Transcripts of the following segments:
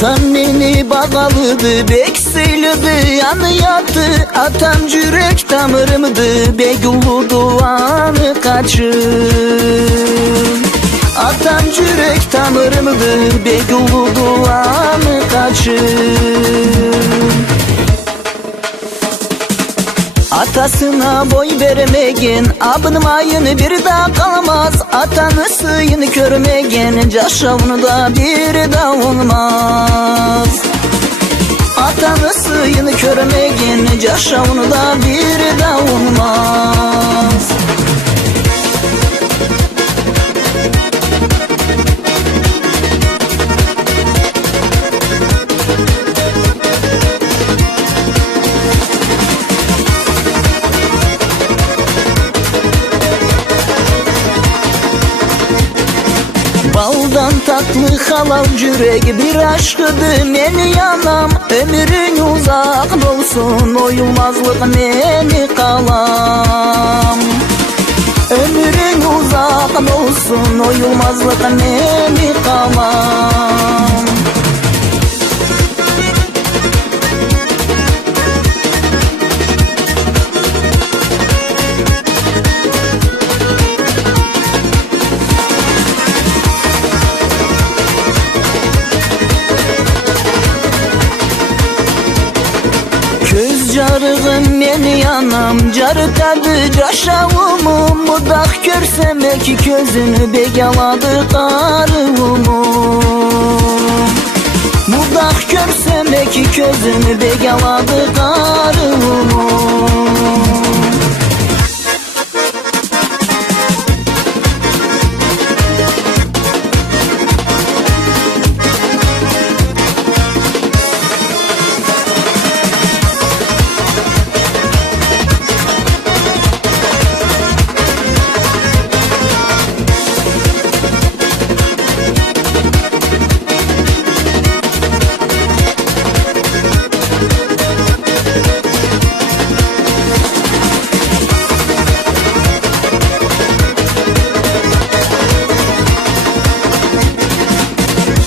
Atam beni bağladı, bek söyledi, yanı yattı. Atam yürek damarımdı, bek ulu duanı kaçın. Atam yürek damarımdı, bek ulu duanı kaçın. Atasına boy vermegen, abının ayını bir daha kalmaz. Atanı suyunu körmegen, caşavını da bir daha olmaz. Atanı suyunu körmegen, caşavını da bir daha olmaz. Baldan tatlı halal yürek bir aşkıdı meni yanam. Ömrün uzak olsun, oyulmazlık meni kalam. Ömrün uzak olsun, oyulmazlık meni kalam. Köz carığım beni yanam, carıtadı caşavımı. Mudak görsemek gözünü begaladı karımı. Mudak görsemek gözünü begaladı karımı.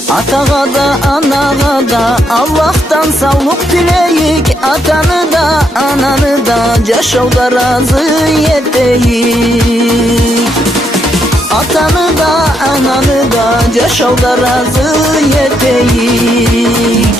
Atağa da anağa da Allah'tan sağlık dileyik. Atanı da ananı da caşavda razı yeteyik. Atanı da ananı da caşavda razı yeteyik.